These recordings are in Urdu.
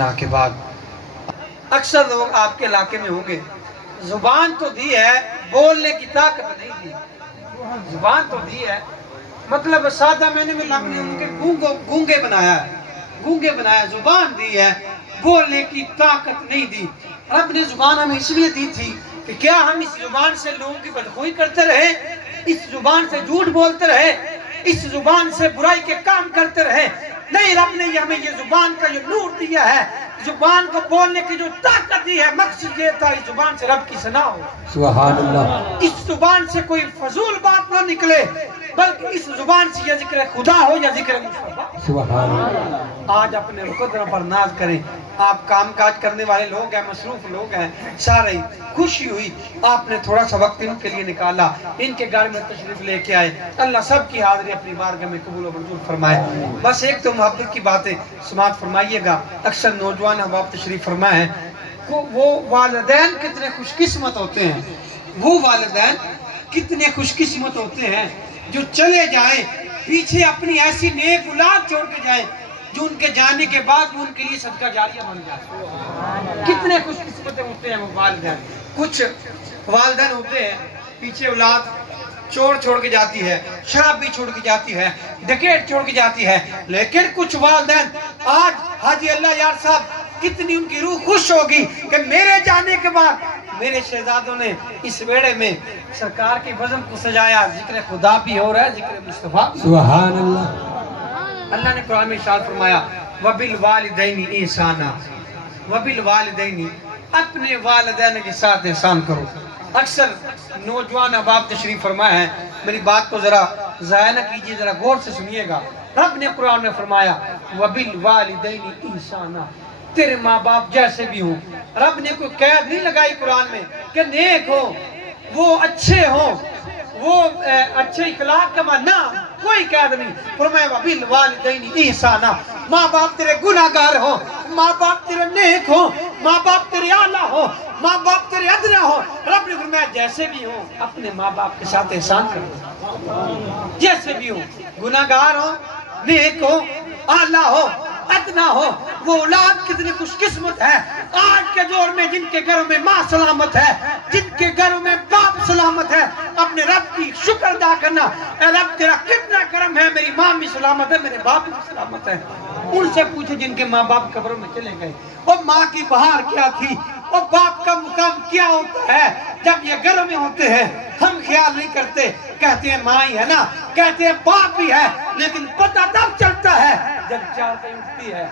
سنا کے بعد اکثر لوگ آپ کے علاقے میں ہوں گے، زبان تو دی ہے، بولنے کی طاقت نہیں دی. زبان تو دی ہے، مطلب سادہ معنی میں لفظ نے ان کے گونگے بنایا ہے، گونگے بنایا، زبان دی ہے، بولنے کی طاقت نہیں دی. رب نے زبان ہمیں اس لیے دی تھی کہ کیا ہم اس زبان سے لوگوں کی بدخوئی کرتے رہے، اس زبان سے جھوٹ بولتے رہے، اس زبان سے برائی کے کام کرتے رہے؟ نہیں، رب نے ہمیں یہ زبان کا جو نور دیا ہے، زبان کو بولنے کی جو طاقت دی ہے، مقصد یہ تھا اس زبان سے رب کی ثنا ہو. سبحان اللہ. اس زبان سے کوئی فضول بات نہ نکلے، بلکہ اس زبان سے یا ذکر خدا ہو یا ذکر مصطفیٰ. سبحان اللہ. آج اپنے مقدر پر ناز کریں. آپ کام کاج کرنے والے لوگ ہیں، مصروف لوگ ہیں، سارے خوشی ہوئی آپ نے تھوڑا سا وقت ان کے لیے نکالا، ان کے گھر میں تشریف لے کے آئے. اللہ سب کی حاضری اپنی بارگاہ میں قبول و منظور فرمائے. بس ایک تو محبت کی باتیں سماعت فرمائیے گا. اکثر نوجوان احباب تشریف فرمائے ہیں، وہ والدین کتنے خوش قسمت ہوتے ہیں، وہ والدین کتنے خوش قسمت ہوتے ہیں جو چلے جائیں پیچھے اپنی ایسی نیک اولاد چھوڑ کے جائیں جو ان کے جانے کے بعد وہ ان کے لیے صدقہ جاریہ بن جائے. کتنے خوش قسمت ہوتے ہیں وہ والدین. کچھ والدین ہوتے ہیں پیچھے اولاد چھوڑ کے جاتی ہے، شراب بھی چھوڑ کے جاتی ہے، ڈکیٹ چھوڑ کے جاتی ہے. لیکن کچھ والدین آج حاجی اللہ یار صاحب کتنی ان کی روح خوش ہوگی کہ میرے جانے کے بعد میرے شہزادوں نے اس بیڑے میں سرکار کی بزم کو سجایا، ذکر خدا بھی ہو رہا ہے، ذکر مصطفیٰ. سبحان اللہ. اللہ نے قرآن میں ارشاد فرمایا وَبِالْوَالِدَيْنِ اِحْسَانًا، وَبِالْوَالِدَيْنِ، اپنے والدین کے ساتھ احسان کرو. اکثر نوجوان احباب تشریف فرمائے ہیں، میری بات کو ذرا ضائع نہ کیجیے، ذرا غور سے سنیے گا. رب نے قرآن میں فرمایا وَبِالْوَالِدَيْنِ اِحْسَانًا، تیرے ماں باپ جیسے بھی ہوں. رب نے کوئی قید نہیں لگائی قرآن میں کہ نیک ہو، وہ اچھے ہوں، وہ اچھے اخلاق کا معنی، کوئی قید نہیں. فرمایا وَبِالْوَالِدَيْنِ اِحْسَانًا، ماں باپ تیرے گناہگار ہوں، ماں باپ تیرے نیک ہوں، ماں باپ تیرے اعلیٰ ہوں، ماں باپ تیرے ادنا ہوں. رب نے فرمایا جیسے بھی ہوں اپنے ماں باپ کے ساتھ احسان کرو. جیسے بھی ہوں، گناہگار ہوں، نیک ہو، اعلیٰ ہو، ادنا ہو، وہ اولاد کتنی خوش قسمت ہے آج کے دور میں جن کے گھروں میں ماں سلامت ہے، جن کے گھروں میں باپ سلامت ہے. اپنے رب کی شکر ادا کرنا، اے رب تیرا کتنا کرم ہے، میری ماں بھی سلامت ہے، میرے باپ بھی سلامت ہے. ان سے پوچھو جن کے ماں باپ قبروں میں چلے گئے، وہ ماں کی بہار کیا تھی، وہ باپ کا مقام کیا ہوتا ہے. جب یہ گھروں میں ہوتے ہیں ہم خیال نہیں کرتے، کہتے ہیں ماں ہی ہے نا، کہتے ہیں باپ ہی ہے، لیکن پتہ تب چلتا ہے جب چار پہ اٹھتی ہے.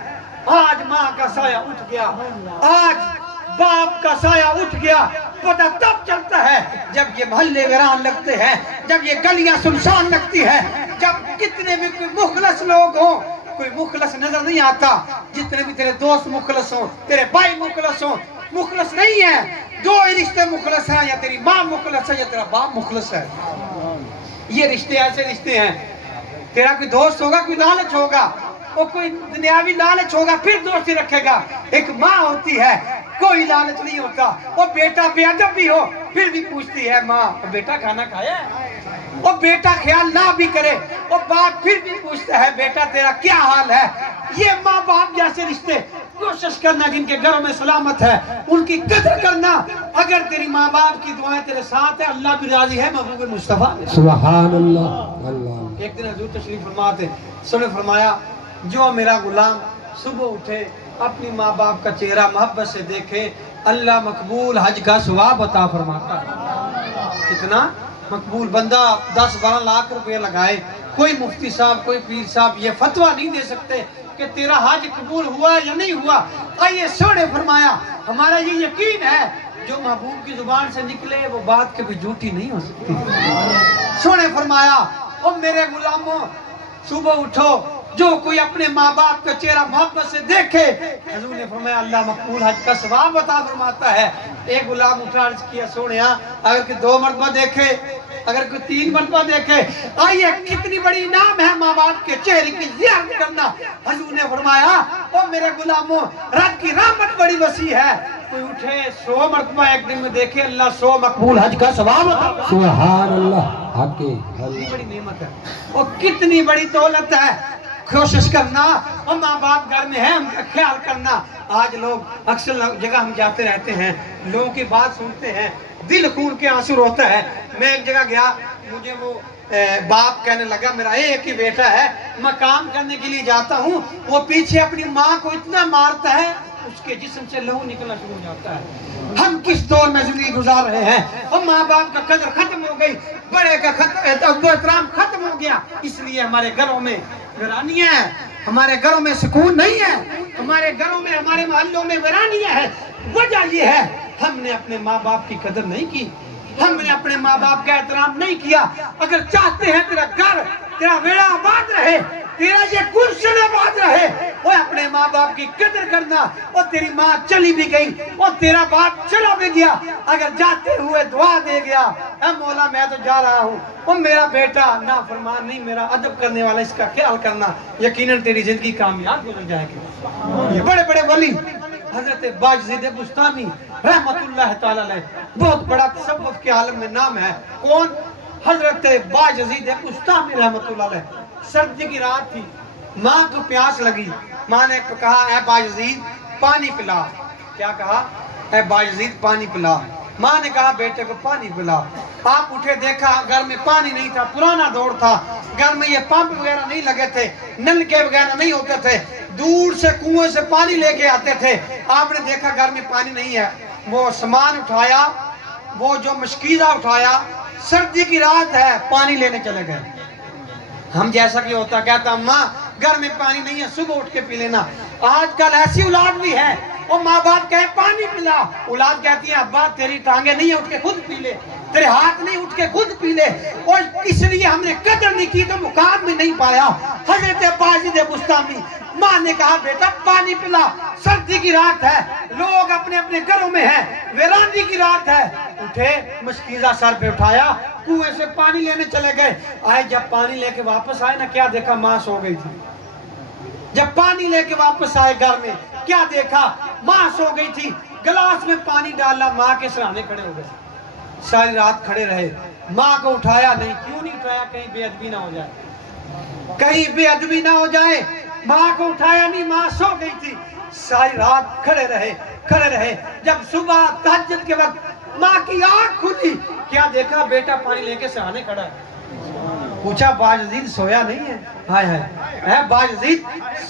آج ماں کا سایہ اٹھ گیا، آج باپ کا سایہ اٹھ گیا. پتہ تب چلتا ہے جب یہ محلے ویران لگتے ہیں، جب یہ گلیاں سنسان لگتی ہیں، جب کتنے بھی کوئی مخلص لوگ ہوں. کوئی مخلص نظر نہیں آتا، جتنے بھی تیرے دوست مخلص ہوں، تیرے بھائی مخلص ہوں، مخلص نہیں ہے. دو ہی رشتے مخلص ہیں، یا تیری ماں مخلص ہے یا تیرا باپ مخلص ہے. یہ رشتے ایسے رشتے ہیں، تیرا کوئی دوست ہوگا، کوئی لالچ ہوگا، وہ کوئی دنیاوی لالچ ہوگا پھر دوستی رکھے گا. ایک ماں ہوتی ہے، کوئی لالچ نہیں ہوتا. وہ بیٹا بے ادب بھی ہو پھر بھی پوچھتی ہے ماں بیٹا کھانا کھایا ہے. وہ بیٹا خیال نہ بھی کرے، وہ باپ پھر بھی پوچھتا ہے بیٹا تیرا کیا حال ہے. یہ ماں باپ جیسے رشتے کوشش کرنا جن کے گھروں میں سلامت ہے، ان کی قدر کرنا. اگر تیری ماں باپ کی دعائیں تیرے ساتھ ہے، اللہ بھی راضی ہے محبوب مصطفیٰ. سبحان اللہ. اللہ. ایک دن حضور تشریف فرماتے سنے فرمایا جو میرا غلام صبح اٹھے اپنی ماں باپ کا چہرہ محبت سے دیکھے، اللہ مقبول حج کا ثواب عطا فرماتا ہے. کتنا مقبول بندہ 10-12 لاکھ روپے لگائے، کوئی مفتی صاحب کوئی پیر صاحب یہ فتویٰ نہیں دے سکتے کہ تیرا حج قبول ہوا یا نہیں ہوا. آئیے سونے فرمایا ہمارا یہ یقین ہے جو محبوب کی زبان سے نکلے وہ بات کبھی جھوٹی نہیں ہو سکتی. سونے فرمایا او میرے غلاموں صبح اٹھو، جو کوئی اپنے ماں باپ کا چہرہ محبت سے دیکھے، حضور نے فرمایا اللہ مقبول حج کا ثواب عطا فرماتا ہے. ایک غلام اٹھا عرض کیا سونیا اگر کوئی 2 مرتبہ دیکھے، اگر کوئی 3 مرتبہ دیکھے، آئیے کتنی بڑی انعام ہے ماں باپ کے چہرے کی زیارت کرنا. حضور نے فرمایا او میرے غلاموں رب کی رحمت بڑی وسیع ہے، کوئی اٹھے 100 مرتبہ ایک دن میں دیکھے اللہ 100 مقبول حج کا ثواب عطا. سبحان اللہ. حقی کتنی بڑی نعمت ہے اور کتنی بڑی دولت ہے. کوشش کرنا اور ماں باپ گھر میں ہیں ان کا خیال کرنا. آج لوگ اکثر جگہ ہم جاتے رہتے ہیں، لوگوں کی بات سنتے ہیں، دل خون کے آنسو روتا ہے۔ میں ایک جگہ گیا، مجھے وہ باپ کہنے لگا میرا ایک ہی بیٹا ہے، میں کام کرنے کے لیے جاتا ہوں، وہ پیچھے اپنی ماں کو اتنا مارتا ہے اس کے جسم سے لہو نکلنا شروع ہو جاتا ہے۔ ہم کس دور میں زندگی گزار رہے ہیں؟ اور ماں باپ کا قدر ختم ہو گئی، بڑے کا احترام ختم ہو گیا، اس لیے ہمارے گھروں میں ویرانیاں ہیں، ہمارے گھروں میں سکون نہیں ہے، ہمارے گھروں میں ہمارے محلوں میں ویرانیاں ہیں۔ وجہ یہ ہے ہم نے اپنے ماں باپ کی قدر نہیں کی، ہم نے اپنے ماں باپ کا احترام نہیں کیا۔ اگر چاہتے ہیں تیرا گھر تیرا بیڑا آباد رہے، تیرا یہ گلشن آباد رہے، وہ اپنے ماں باپ کی قدر کرنا۔ اور تیری ماں چلی بھی گئی اور تیرا باپ چلا بھی گیا، اگر جاتے ہوئے دعا دے گیا اے مولا میں تو جا رہا ہوں، اور میرا بیٹا نافرمان نہیں، میرا ادب کرنے والا، اس کا خیال کرنا، یقیناً تیری زندگی کامیاب گزر جائے گی۔ یہ بڑے بڑے ولی حضرت باجزید بستامی رحمت اللہ تعالیٰ علیہ، بہت بڑا تصوف کے عالم میں نام ہے۔ کون؟ حضرت باجزید بستامی رحمت اللہ علیہ۔ سردی کی رات تھی، ماں کو پیاس لگی، ماں نے کہا اے باجزید پانی پلا۔ کیا کہا؟ اے باجزید پانی پلا۔ ماں نے کہا بیٹے کو پانی پلا۔ آپ اٹھے، دیکھا گھر میں پانی نہیں تھا، پرانا دور تھا، گھر میں یہ پمپ وغیرہ نہیں لگے تھے، نل کے وغیرہ نہیں ہوتے تھے، دور سے کنویں سے پانی لے کے آتے تھے۔ آپ نے دیکھا گھر میں پانی نہیں ہے، وہ سامان اٹھایا، وہ جو مشکیزہ اٹھایا، سردی کی رات ہے، پانی لینے چلے گئے۔ ہم جیسا کہ ہوتا کہتا ماں گھر میں پانی نہیں ہے، صبح اٹھ کے پی لینا۔ آج کل ایسی اولاد بھی ہے، اور ماں باپ کہے پانی پلا، اولاد کہتی ہے ابا تیری ٹانگیں نہیں ہیں، اٹھ کے خود پی لے، تیرے ہاتھ نہیں، اٹھ کے خود پی لے۔ اور اس لیے ہم نے قدر نہیں کی تو مقام میں نہیں پایا۔ حضرت باجزید بستامی، ماں نے کہا بیٹا پانی پلا، سردی کی رات ہے، لوگ اپنے اپنے گھروں میں ہیں، ویرانی کی رات ہے۔ اٹھے، مشکیزہ سر پہ اٹھایا، کنویں سے پانی لینے چلے گئے۔ آئے جب پانی لے کے واپس آئے نا، کیا دیکھا؟ ماں سو گئی تھی۔ جب پانی لے کے واپس آئے گھر میں، کیا دیکھا؟ ماں سو گئی تھی۔ گلاس میں پانی ڈالا، ماں کے سرانے کھڑے ہو گئے، ساری رات کھڑے رہے، ماں کو اٹھایا نہیں۔ کیوں نہیں اٹھایا؟ کہیں بے ادبی نہ ہو جائے، کہیں بے ادبی نہ ہو جائے۔ ماں کو اٹھایا نہیں، ماں سو گئی تھی، ساری رات کھڑے رہے۔ جب صبح تہجد کے وقت ماں کی آنکھ کھلی، کیا دیکھا؟ بیٹا پانی لے کے سرانے کھڑا ہے۔ پوچھا باجزید سویا نہیں ہے؟ ہائے ہائے، اے باجزید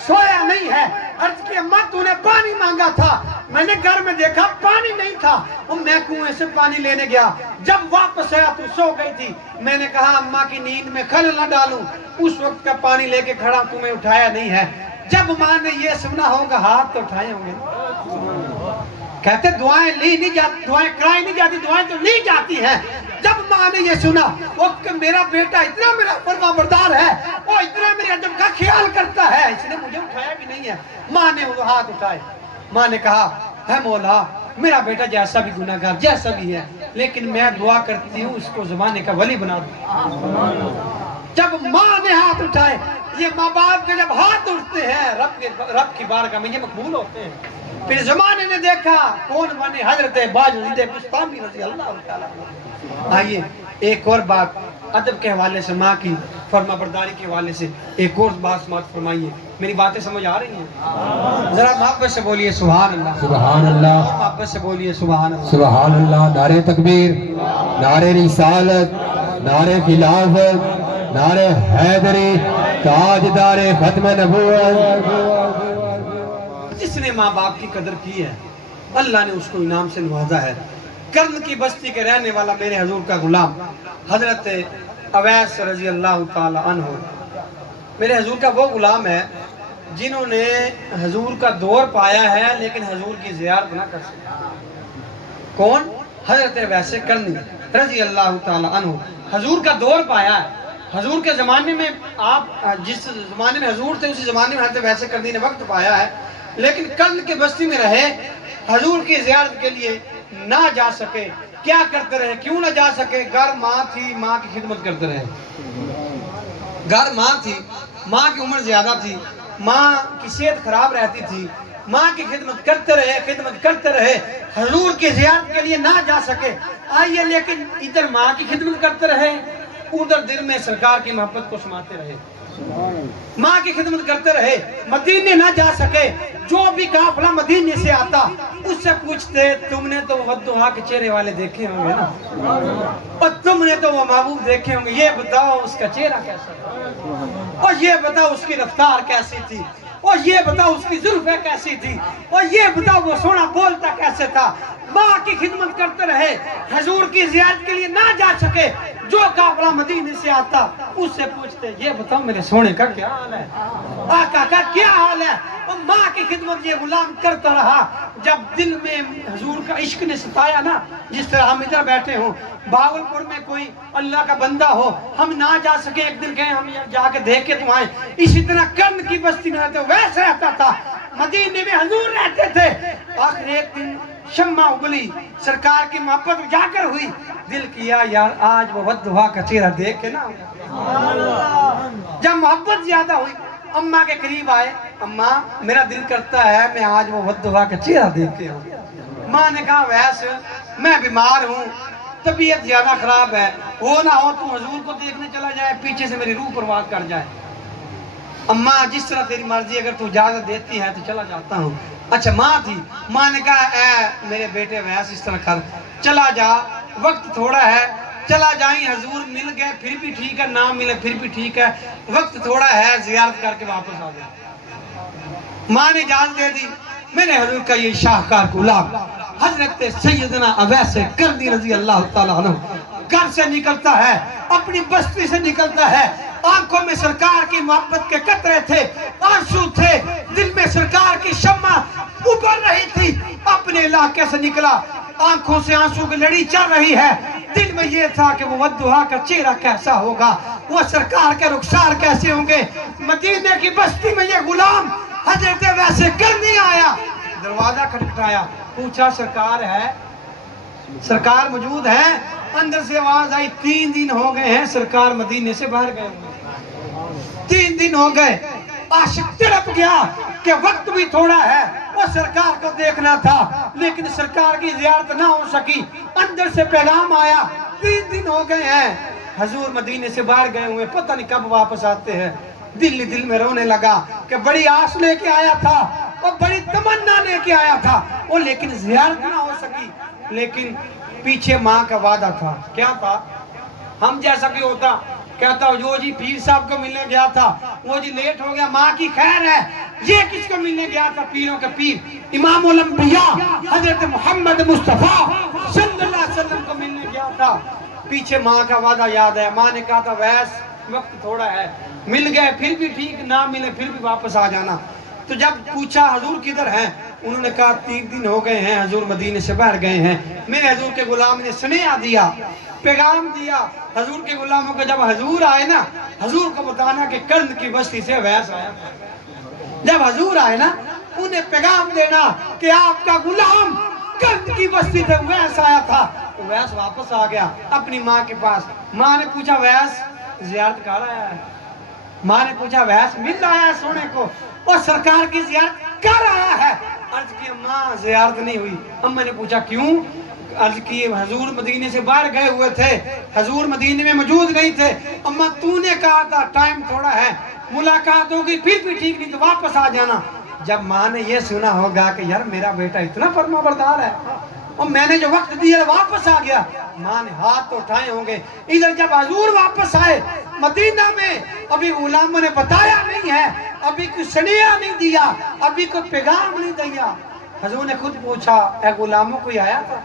سویا نہیں ہے؟ عرض کی اماں تو نے پانی مانگا تھا، میں نے گھر میں دیکھا پانی نہیں تھا، اور میں کنویں سے پانی لینے گیا، جب واپس آیا تو سو گئی تھی۔ میں نے کہا اماں کی نیند میں خلل نہ ڈالوں، اس وقت کا پانی لے کے کھڑا، تمہیں اٹھایا نہیں ہے۔ جب ماں نے یہ سنا ہوگا، ہاتھ تو اٹھائے ہوں گے۔ کہتے دعائیں لی نہیں جاتی، دعائیں کرائی نہیں جاتی، دعائیں تو لی جاتی ہیں۔ جب ماں نے یہ سنا کہ میرا بیٹا اتنا میرا فرما بردار ہے، وہ اتنا میرے ادب کا خیال کرتا ہے، اس نے مجھے اٹھایا بھی نہیں ہے، ماں نے وہ ہاتھ اٹھائے۔ ماں نے کہا اے مولا میرا بیٹا جیسا بھی گناہگار جیسا بھی ہے، لیکن میں دعا کرتی ہوں اس کو زمانے کا ولی بنا دوں۔ جب ماں نے ہاتھ اٹھائے، یہ ماں باپ کے جب ہاتھ اٹھتے ہیں رب کی بارگاہ میں، یہ مقبول ہوتے ہیں۔ پھر زمانے نے دیکھا کون بنے؟ حضرت باجزید بستامی رضی اللہ تعالیٰ عنہ۔ آئیے ایک اور بات ادب کے حوالے سے، ماں کی فرما برداری کے حوالے سے ایک اور بات سماعت فرمائیے۔ میری باتیں سمجھ آ رہی ہیں؟ ذرا محبت سے بولیے سبحان اللہ، سبحان اللہ، محبت سے بولیے سبحان اللہ۔ سبحان اللہ۔ نعرہ تکبیر، نعرہ رسالت، نعرہ خلافت، نعرہ حیدری، تاجدار ختم نبوت۔ جس نے ماں باپ کی قدر کی ہے، اللہ نے اس کو انعام سے نوازا ہے۔ کرن کی بستی کے رہنے والا میرے حضور کا غلام حضرت اویس رضی اللہ تعالی عنہ، میرے حضور کا وہ غلام ہے جنہوں نے حضور کا دور پایا ہے لیکن حضور کی زیارت نہ کر سکے۔ کون؟ حضرت اویس کرنی رضی اللہ تعالی عنہ۔ حضور کا دور پایا ہے، حضور کے زمانے میں، آپ جس زمانے میں حضور تھے اسی زمانے میں حضرت اویس کرنی نے وقت پایا ہے، لیکن کرن کے بستی میں رہے، حضور کی زیارت کے لیے نہ جا سکے۔ کیا کرتے رہے؟ کیوں نہ جا سکے؟ گھر ماں تھی، ماں کی خدمت کرتے رہے۔ گھر ماں تھی، ماں کی عمر زیادہ تھی، ماں کی صحت خراب رہتی تھی، ماں کی خدمت کرتے رہے، حضور کی زیارت کے لیے نہ جا سکے۔ آئیے لیکن ادھر ماں کی خدمت کرتے رہے، ادھر دل میں سرکار کی محبت کو سماتے رہے، ماں کی خدمت کرتے رہے، مدینے نہ جا سکے، جو بھی قافلہ مدینے سے آتا اس سے پوچھتے تم نے تو ودعا کے چہرے والے دیکھے ہوں گے نا، اور تم نے تو وہ محبوب دیکھے ہوں گے، یہ بتاؤ اس کا چہرہ کیسا تھا، اور یہ بتاؤ اس کی رفتار کیسی تھی، اور یہ بتاؤ اس کی زلفیں کیسی تھی، اور یہ بتاؤ وہ سونا بولتا کیسے تھا۔ ماں کی خدمت کرتے رہے، حضور کی زیارت کے لیے نہ جا سکے، جو قافلہ مدینے سے آتا اس سے پوچھتے یہ بتاؤ میرے سونے کا کیا حال ہے، آقا کا کیا حال ہے۔ اور ماں کی خدمت یہ غلام کرتا رہا۔ جب دل میں حضور کا عشق نے ستایا نا، جس طرح ہم ادھر بیٹھے ہوں، باولپور میں کوئی اللہ کا بندہ ہو، ہم نہ جا سکے، ایک دن کہیں ہم جا کے دیکھ کے تو آئیں، اسی طرح کرن کی بستی میں رہتے ویسے رہتا تھا، مدینے میں حضور رہتے تھے۔ آخر ایک دن شمع اگلی، سرکار کی محبت اجاگر ہوئی، دل کیا یار آج وہ ودعا کا چہرہ دیکھ کے نا، جب محبت زیادہ ہوئی اماں کے قریب آئے، اماں میرا دل کرتا ہے میں آج وہ ودعا کا چہرہ دیکھ کے ہوں۔ ماں نے کہا ویسے میں بیمار ہوں، طبیعت زیادہ خراب ہے، ہو نہ ہو تو حضور کو دیکھنے چلا جائے، پیچھے سے میری روح پرواز کر جائے۔ اماں جس طرح تیری مرضی، اگر تو اجازت دیتی ہے تو چلا جاتا ہوں۔ اچھا ماں تھی، ماں نے کہا اے میرے بیٹے ویس اس طرح کر، چلا جا، وقت تھوڑا ہے، چلا جائیں، حضور مل گئے پھر بھی ٹھیک ہے، نہ ملے پھر بھی ٹھیک ہے، وقت تھوڑا ہے، زیارت کر کے واپس آ گئے۔ ماں نے اجازت دے دی۔ میں نے حضور کا یہ شاہکار غلام حضرت سیدنا اویس کرنی رضی اللہ تعالیٰ عنہ گھر سے نکلتا ہے، اپنی بستی سے نکلتا ہے، آنکھوں میں سرکار کی محبت کے قطرے تھے، آنسو تھے، دل میں سرکار کی شمع ابھر رہی تھی، اپنے علاقے سے نکلا، آنکھوں سے آنسو کی لڑی چل رہی ہے، دل میں یہ تھا کہ وہ ودعا کا چہرہ کیسا ہوگا، وہ سرکار کے رخسار کیسے ہوں گے۔ مدینے کی بستی میں یہ غلام حضرت ویسے کرنی آیا، دروازہ کھٹکھٹایا، پوچھا سرکار ہے، سرکار موجود ہے؟ اندر سے آواز آئی 3 دن ہو گئے ہیں سرکار مدینے سے باہر گئے ہوئے، 3 دن ہو گئے۔ عاشق تڑپ گیا کہ وقت بھی تھوڑا ہے، وہ سرکار کو دیکھنا تھا لیکن سرکار کی زیارت نہ ہو سکی۔ اندر سے پیغام آیا 3 دن ہو گئے ہیں حضور مدینے سے باہر گئے ہوئے، پتہ نہیں کب واپس آتے ہیں۔ دل میں رونے لگا کہ بڑی آس لے کے آیا تھا اور بڑی تمنا لے کے آیا تھا وہ، لیکن زیارت نہ ہو سکی۔ لیکن پیچھے ماں کا وعدہ تھا، کیا تھا؟ ہم جیسا بھی ہوتا کہتا جو جی پیر صاحب کو ملنے گیا تھا، وہ جی لیٹ ہو گیا، ماں کی خیر ہے، یہ کس کو ملنے گیا تھا؟ پیروں کا پیر امام الانبیاء حضرت محمد مصطفیٰ صلی اللہ علیہ وسلم کو ملنے گیا تھا۔ پیچھے ماں کا وعدہ یاد ہے، ماں نے کہا تھا ویس وقت تھوڑا ہے، مل گئے پھر بھی ٹھیک، نہ ملے پھر بھی واپس آ جانا۔ تو جب پوچھا حضور کدھر ہیں، انہوں نے کہا 3 دن ہو گئے ہیں حضور مدینے سے باہر گئے ہیں۔ میرے حضور کے غلام نے سنیہ دیا، پیغام دیا حضور کے غلاموں کو، جب حضور آئے نا حضور کو بتانا کہ کرن کی بستی سے ویس آیا تھا۔ جب حضور آئے نا انہیں پیغام دینا کہ آپ کا غلام کرن کی بستی سے ویس آیا تھا۔ ویس واپس آ گیا اپنی ماں کے پاس۔ ماں نے پوچھا ویس زیارت کر آیا ہے؟ ماں نے پوچھا ویس مل آیا ہے سونے کو اور سرکار کی زیارت کر آیا ہے؟ عرض کی اماں زیارت نہیں ہوئی۔ اماں نے پوچھا کیوں؟ عرض کی حضور مدینے سے باہر گئے ہوئے تھے، حضور مدینے میں موجود نہیں تھے۔ اماں تو نے کہا تھا ٹائم تھوڑا ہے، ملاقات ہوگی پھر بھی ٹھیک نہیں تو واپس آ جانا۔ جب ماں نے یہ سنا ہوگا کہ یار میرا بیٹا اتنا فرما بردار ہے اور میں نے جو وقت دیا واپس آ گیا، ماں نے ہاتھ تو اٹھائے ہوں گے۔ ادھر جب حضور واپس آئے مدینہ میں، ابھی غلاموں نے بتایا نہیں ہے، ابھی کوئی سنیہ نہیں دیا، ابھی کوئی پیغام نہیں دیا۔ حضور نے خود پوچھا اے غلاموں کوئی آیا تھا؟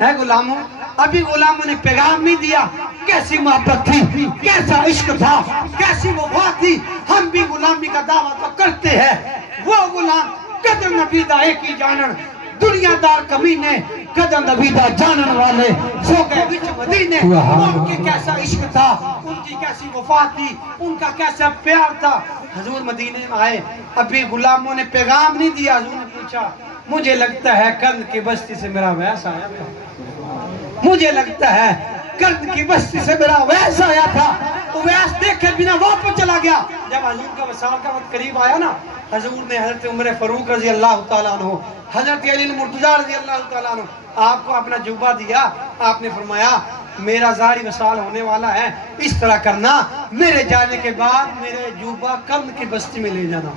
اے غلاموں، ابھی غلاموں نے پیغام نہیں دیا۔ کیسی محبت تھی، کیسا عشق تھا، کیسی وفا تھی۔ ہم بھی غلامی کا دعویٰ تو کرتے ہیں، وہ غلام قدر نبی دا ایک ہی جانن، دنیا دار کمینے قدر نبی دا جانن والے سو گئے وچ مدینے۔ ان کی کیسا عشق تھا، ان کی کیسی وفا تھی، ان کا کیسا پیار تھا۔ حضور مدینے میں آئے، ابھی غلاموں نے پیغام نہیں دیا۔ حضور نے پوچھا مجھے لگتا ہے کرن کی بستی سے میرا ویس آیا تھا، مجھے لگتا ہے کرن کی بستی سے میرا ویس آیا تھا۔ ویس دیکھ کے بنا واپس چلا گیا۔ جب حضور کا وصال کا وقت قریب آیا نا، حضور نے حضرت عمر فاروق رضی اللہ تعالیٰ عنہ، حضرت علی المرتضیٰ رضی اللہ تعالیٰ عنہ آپ کو اپنا جوبہ دیا۔ آپ نے فرمایا میرا ظاہری وصال ہونے والا ہے، اس طرح کرنا میرے جانے کے بعد میرے جوبہ کرن کی بستی میں لے جانا۔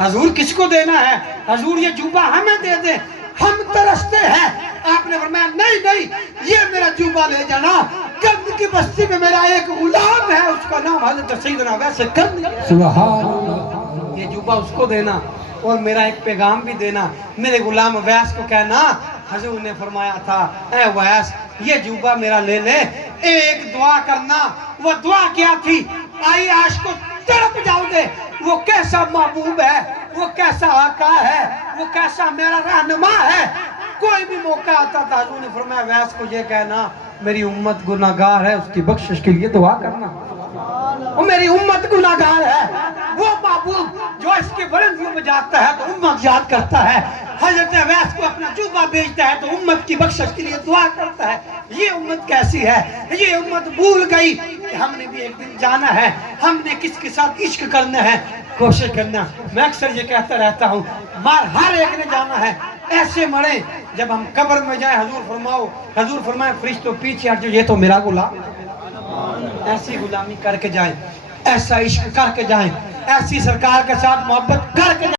حضور کس کو دینا ہے؟ حضور یہ جوبہ ہمیں دے دیں، ہم ترستے ہیں۔ آپ نے فرمایا نہیں نہیں، یہ میرا جوبہ لے جانا، کرن کی بستی میں میرا ایک غلام ہے، اس کا نام حضرت سیدنا ویس کرن ہے، سبحان اللہ، یہ جوبہ اس کو دینا اور میرا ایک پیغام بھی دینا، میرے غلام ویس کو کہنا حضور نے فرمایا تھا اے ویس یہ جوبہ میرا لے لے، ایک دعا کرنا۔ وہ دعا کیا تھی؟ آئی عاشق کو تڑپ جاؤ گے، وہ کیسا محبوب ہے، وہ کیسا آقا ہے، وہ کیسا میرا رہنما ہے۔ کوئی بھی موقع آتا تھا حضور نے فرمایا ویس کو یہ کہنا میری امت گناہگار ہے، اس کی بخشش کے لیے دعا کرنا، وہ میری امت گناہگار ہے۔ وہ محبوب جو اس کے بلندیوں میں جاتا ہے تو امت یاد کرتا ہے، حضرت ویس کو اپنا جوبہ بیچتا ہے تو امت کی بخشش کے لیے دعا کرتا ہے۔ یہ امت کیسی ہے؟ یہ امت بھول گئی کہ ہم نے بھی ایک دن جانا ہے، ہم نے کس کے ساتھ عشق کرنا ہے، کوشش کرنا۔ میں اکثر یہ کہتا رہتا ہوں ہر ایک نے جانا ہے، ایسے مرے جب ہم قبر میں جائیں حضور فرمائے فرشتوں پیچھے ہٹ جاؤ، یہ تو میرا غلام ہے۔ ایسی غلامی کر کے جائیں، ایسا عشق کر کے جائیں، ایسی سرکار کے ساتھ محبت کر کے جائیں۔